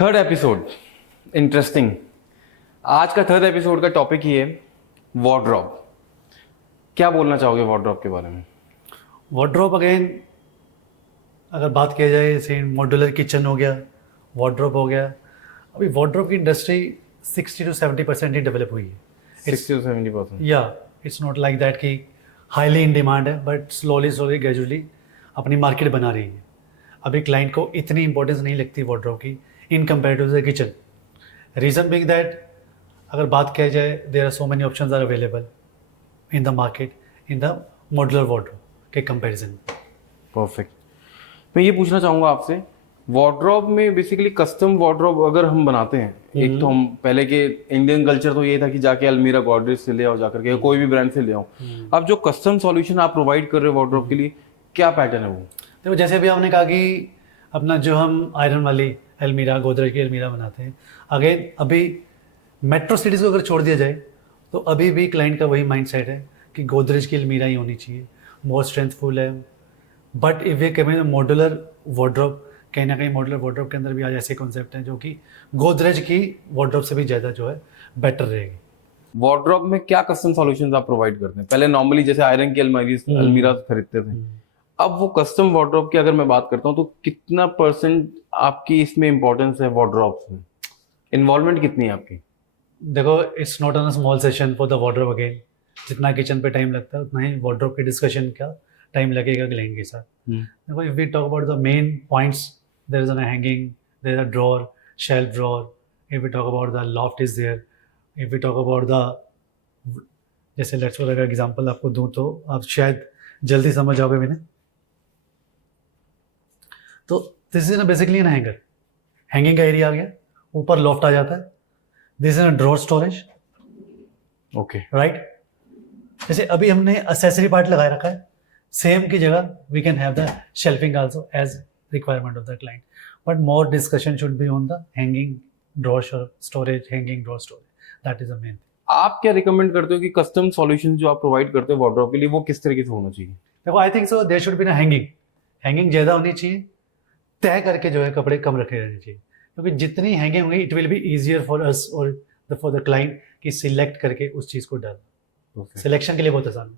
Third episode interesting. आज का third episode का टॉपिक ही है वार्डरोब। क्या बोलना चाहोगे वार्डरोब के बारे में? वार्डरोब अगेन अगर बात किया जाए, जैसे मॉड्यूलर किचन हो गया, वार्डरोब हो गया। अभी वार्डरोब की इंडस्ट्री 60 to 70% ही डेवलप हुई है। 60 to 70%। या इट्स नॉट लाइक दैट कि हाईली इन डिमांड है, बट स्लोली ग्रेजुअली अपनी मार्केट बना रही है। अभी क्लाइंट को इतनी इंपॉर्टेंस नहीं लगती वार्डरोब की in compare to the kitchen. Reason being that अगर बात किया जाए, there are so many options are available in the market in the modular wardrobe के कंपैरिजन। परफेक्ट। मैं ये पूछना चाहूँगा आपसे, वार्डरोब में बेसिकली कस्टम वार्डरोब अगर हम बनाते हैं, एक तो हम पहले के इंडियन कल्चर तो ये था कि जाके अलमीरा गॉडरेज से ले आओ, जाकर के कोई भी ब्रांड से ले आओ। अब जो कस्टम सॉल्यूशन आप प्रोवाइड कर रहे हो वार्डरोब के लिए, क्या पैटर्न है वो? देखो, जैसे अभी आपने कहा कि अपना जो हम आयरन वाली अलमीरा, गोदरेज की अलमीरा बनाते हैं, अगेन अभी मेट्रो सिटीज़ को अगर छोड़ दिया जाए तो अभी भी क्लाइंट का वही माइंडसेट है कि गोदरेज की अलमीरा ही होनी चाहिए, मोर स्ट्रेंथफुल है। बट इफ वे कहें मॉड्यूलर वार्डरोब, कहीं ना कहीं मॉड्यूलर वार्डरोब के अंदर भी आज ऐसे कॉन्सेप्ट हैं जो कि गोदरेज की वार्डरोब से भी ज़्यादा जो है बेटर रहेगी। वार्डरोब में क्या कस्टम सॉल्यूशंस आप प्रोवाइड करते हैं? पहले नॉर्मली जैसे आयरन की अलमीरा खरीदते थे, अब वो कस्टम वार्डरोब की अगर मैं बात करता हूँ तो कितना परसेंट आपकी इसमें इंपॉर्टेंस है वार्डरोब में? इन्वॉल्वमेंट कितनी है आपकी? देखो, it's not a small session for the wardrobe. Again जितना किचन पे टाइम लगता है उतना ही वार्डरोब के डिस्कशन का टाइम लगेगा क्लाइंट के साथ। देखो, if we talk about the main points, there is a hanging, there is a drawer, shelf drawer. If we talk about the loft is there, if we talk about the, जैसे let's say अगर example आपको दूं तो आप शायद जल्दी समझ जाओगे मैंने। तो this is basically an hanger, hanging का एरिया आ गया, ऊपर लॉफ्ट आ जाता है। This is a drawer storage, okay right. जैसे अभी हमने एक्सेसरी पार्ट लगा रखा है, सेम की जगह we can have the shelving also as requirement of the client, but more discussion should be on the hanging drawer storage, hanging drawer storage, that is the main. आप क्या recommend करते हो कि कस्टम सॉल्यूशन जो आप provide करते हो wardrobe के लिए वो किस तरीके से होना चाहिए? देखो, I think so there should be ना हैंगिंग, हैंगिंग ज़्यादा होनी चाहिए, तय करके जो है कपड़े कम रखे रहने चाहिए, क्योंकि जितनी हैंगिंग होगी it will be easier for us और फॉर द क्लाइंट कि सिलेक्ट करके उस चीज़ को डालना। सिलेक्शन के लिए बहुत आसान है।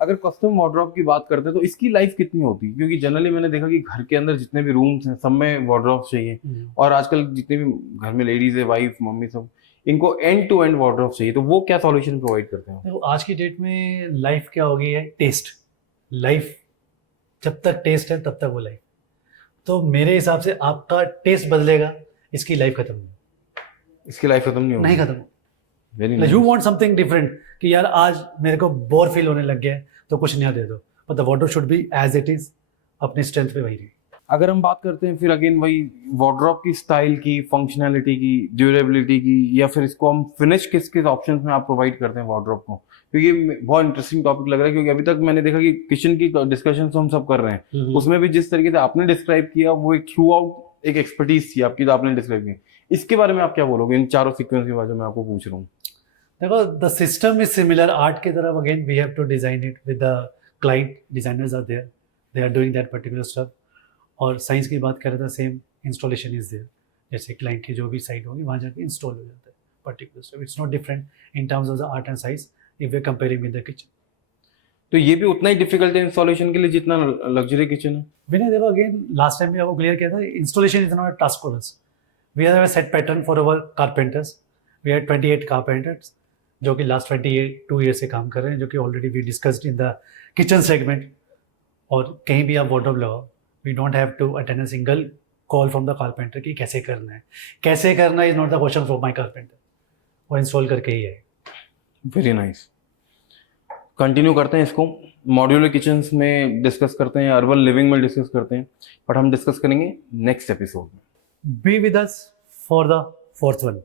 अगर कस्टम वार्डरोब की बात करते हैं तो इसकी लाइफ कितनी होती है? क्योंकि जनरली मैंने देखा कि घर के अंदर जितने भी रूम्स हैं सब में वार्डरोब चाहिए, और आजकल जितने भी घर में लेडीज है, वाइफ, मम्मी, सब इनको एंड टू एंड वार्डरोब चाहिए, तो वो क्या सॉल्यूशन प्रोवाइड करते हैं? देखो, आज की डेट में लाइफ क्या हो गई है, टेस्ट। लाइफ जब तक टेस्ट है तब तक वो लाइफ। तो मेरे हिसाब से आपका टेस्ट बदलेगा, इसकी लाइफ खत्म नहीं। इसकी लाइफ खत्म नहीं होगी? नहीं खत्म। Very you want something different कि यार आज मेरे को बोर फील होने लग गया है तो कुछ नया दे दो, but the wardrobe should be as it is, अपनी स्ट्रेंथ पे वही रही। अगर हम बात करते हैं फिर अगेन वही वार्डरोब की स्टाइल की, फंक्शनैलिटी की, ड्यूरेबिलिटी की, या फिर इसको हम फिनिश किस किस ऑप्शंस में आप प्रोवाइड करते हैं वार्डरोब को? क्योंकि बहुत इंटरेस्टिंग टॉपिक लग रहा है, क्योंकि अभी तक मैंने देखा कि किचन की डिस्कशन हम सब कर रहे हैं, उसमें भी जिस तरीके से आपने डिस्क्राइब किया वो एक थ्रू आउट एक एक्सपर्टीज थी आपकी, तो आपने डिस्क्राइब की। इसके बारे में आप क्या बोलोगे इन चारों सीक्वेंस के बारे में मैं आपको पूछ रहा हूँ? देखो, the system is similar art की तरफ। Again we have to design it with the client, designers are there, they are doing that particular stuff. और साइंस की बात करें तो सेम इंस्टॉलेशन इज देयर, जैसे क्लाइंट की जो भी साइट होगी वहाँ जाके इंस्टॉल हो जाता है particular stuff. It's not different in terms of the art and size if we comparing with the kitchen. तो ये भी उतना ही डिफिकल्ट है इंस्टॉलेशन के लिए जितना लग्जरी किचन है? विनय, देखो अगेन लास्ट टाइम भी आपको क्लियर किया था, installation is not a task for us. We have a set pattern for our carpenters. We have 28 carpenters जो कि लास्ट 2 ईयर से काम कर रहे हैं, जो कि already we discussed in the kitchen segment. और कहीं भी आप वार्डरोब लगाओ, we don't have to attend a single call from the carpenter कि कैसे करना है। कैसे करना is not the question for my carpenter, वो इंस्टॉल करके ही है। Very nice. कंटिन्यू करते हैं इसको, मॉड्यूलर किचन्स में डिस्कस करते हैं, अर्बन लिविंग में डिस्कस करते हैं, बट हम डिस्कस करेंगे नेक्स्ट एपिसोड में। Be with us for the 4th one.